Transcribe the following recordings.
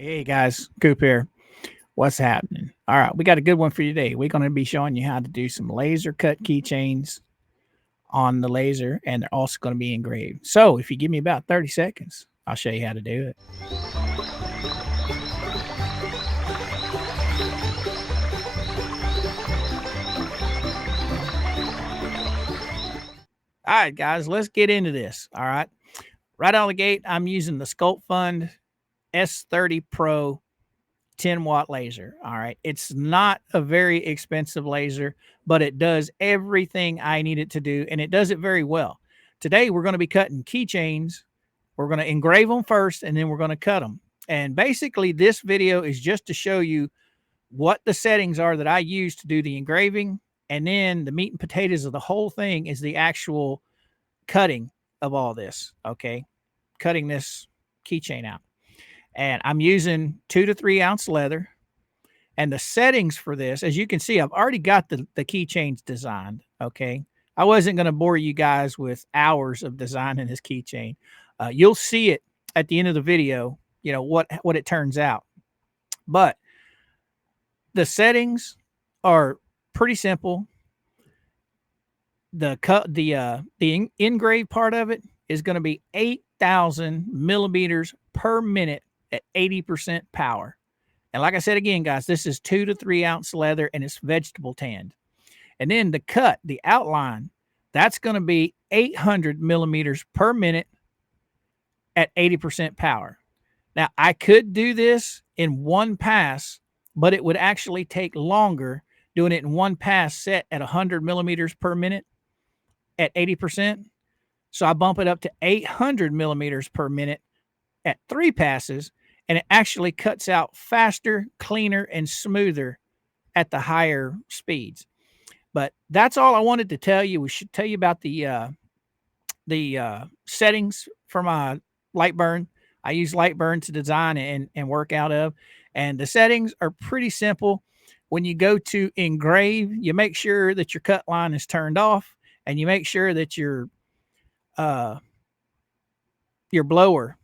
Hey guys, Coop here. What's happening? All right, we got a good one for you today. We're going to be showing you how to do some laser cut keychains on the laser, and they're also going to be engraved. So if you give me about 30 seconds, I'll show you how to do it. All right, guys, let's get into this. All right. Right out of the gate, I'm using the Sculpfun S30 Pro 10-watt laser. All right. It's not a very expensive laser, but it does everything I need it to do, and it does it very well. Today, we're going to be cutting keychains. We're going to engrave them first, and then we're going to cut them. And basically, this video is just to show you what the settings are that I use to do the engraving. And then the meat and potatoes of the whole thing is the actual cutting of all this. Okay. Cutting this keychain out. And I'm using 2 to 3 ounce leather. And the settings for this, as you can see, I've already got the keychains designed. Okay. I wasn't going to bore you guys with hours of designing this keychain. You'll see it at the end of the video, you know, what it turns out. But the settings are pretty simple. The engraved part of it is going to be 8,000 millimeters per minute at 80% power. And like I said again, guys, this is 2 to 3 ounce leather, and it's vegetable tanned. And then the cut, the outline, that's going to be 800 millimeters per minute at 80% power. Now, I could do this in one pass, but it would actually take longer doing it in one pass set at 100 millimeters per minute at 80%. So I bump it up to 800 millimeters per minute at 3 passes, and it actually cuts out faster, cleaner, and smoother at the higher speeds. But that's all I wanted to tell you. We should tell you about the settings for my LightBurn. I use LightBurn to design and work out of. And the settings are pretty simple. When you go to engrave, you make sure that your cut line is turned off, and you make sure that your blower,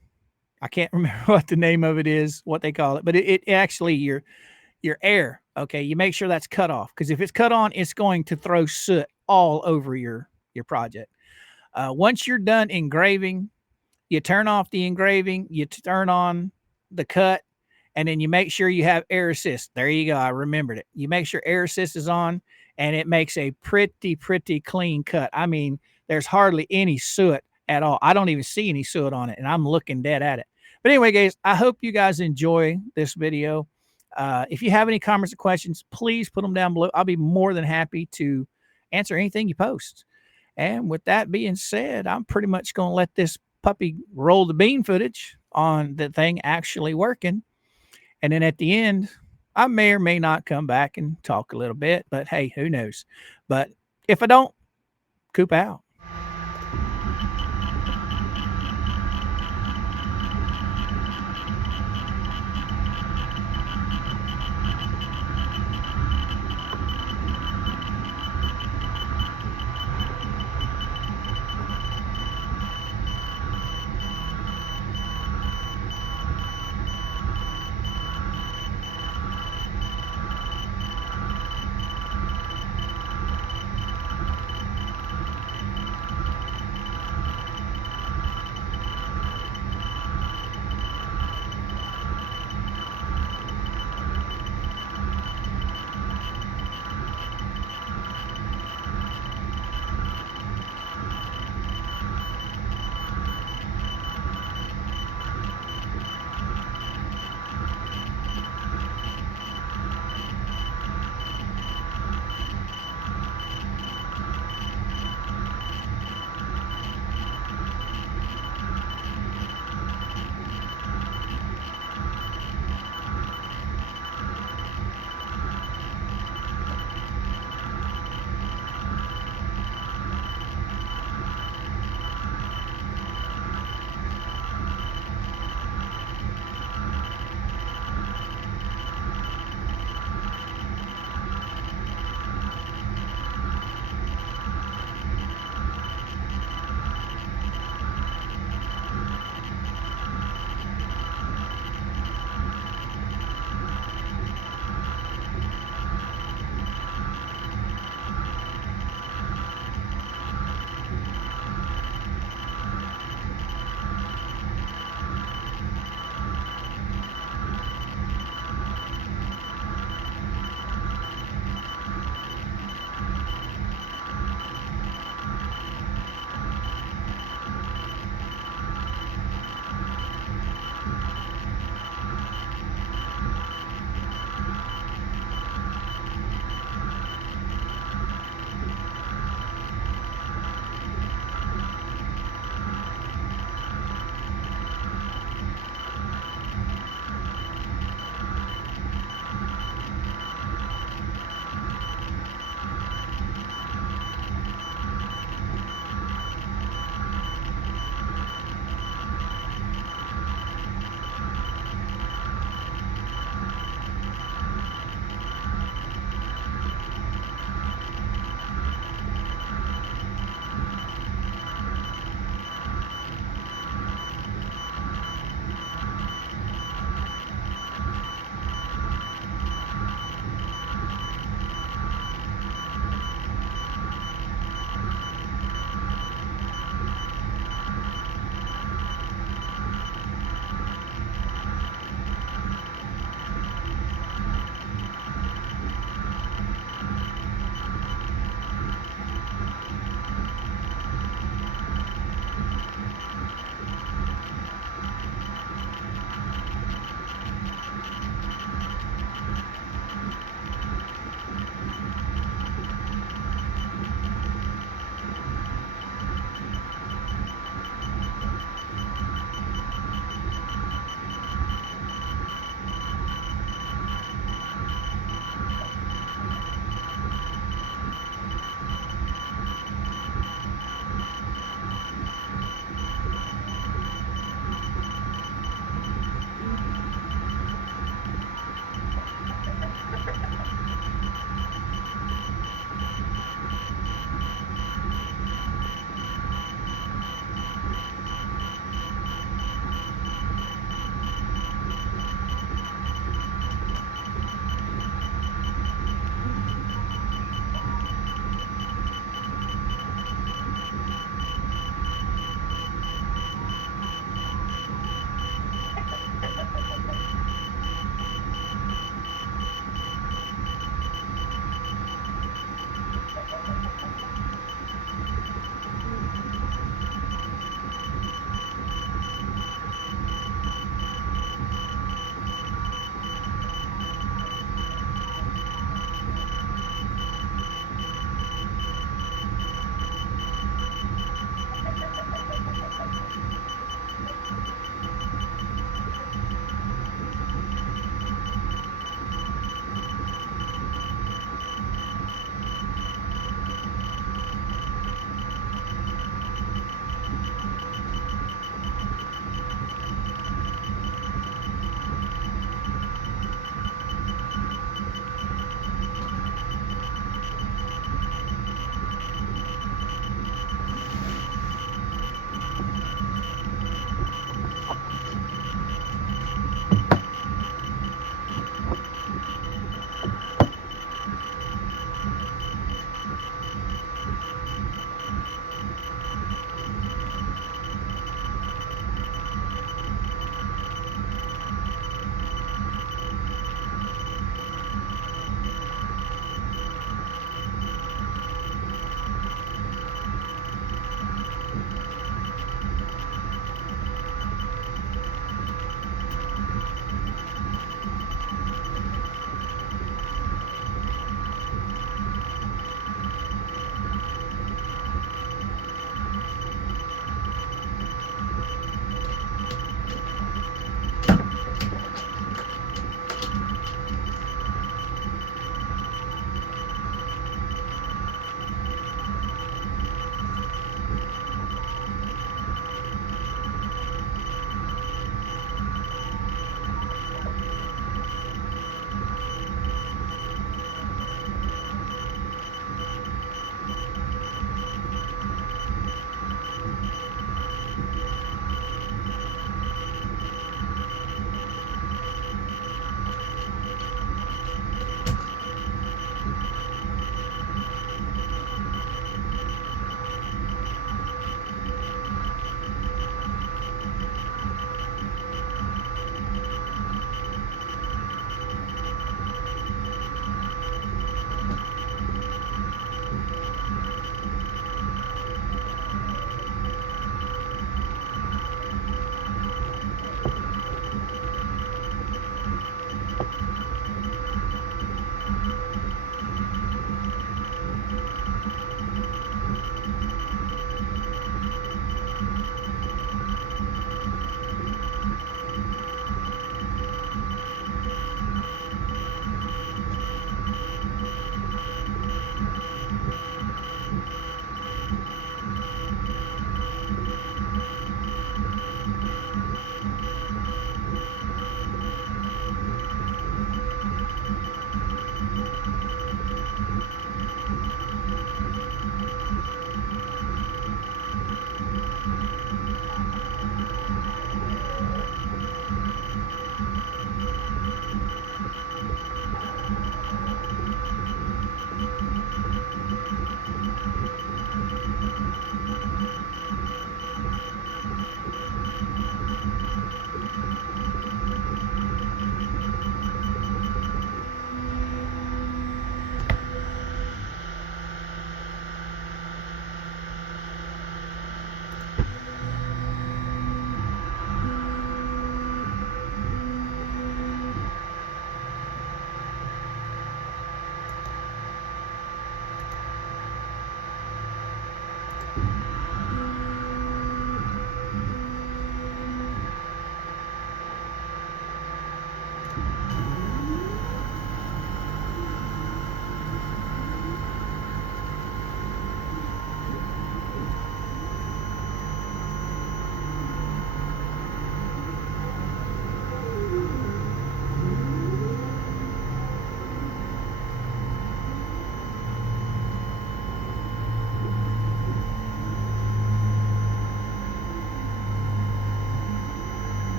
I can't remember what the name of it is, what they call it, but it actually your air. Okay. You make sure that's cut off, because if it's cut on, it's going to throw soot all over your project. Once you're done engraving, you turn off the engraving, you turn on the cut, and then you make sure you have air assist. There you go. I remembered it. You make sure air assist is on, and it makes a pretty clean cut. I mean, there's hardly any soot at all. I don't even see any soot on it, and I'm looking dead at it. But anyway, guys, I hope you guys enjoy this video. If you have any comments or questions, please put them down below. I'll be more than happy to answer anything you post. And with that being said, I'm pretty much going to let this puppy roll the bean footage on the thing actually working. And then at the end, I may or may not come back and talk a little bit, but hey, who knows? But if I don't, Coop out.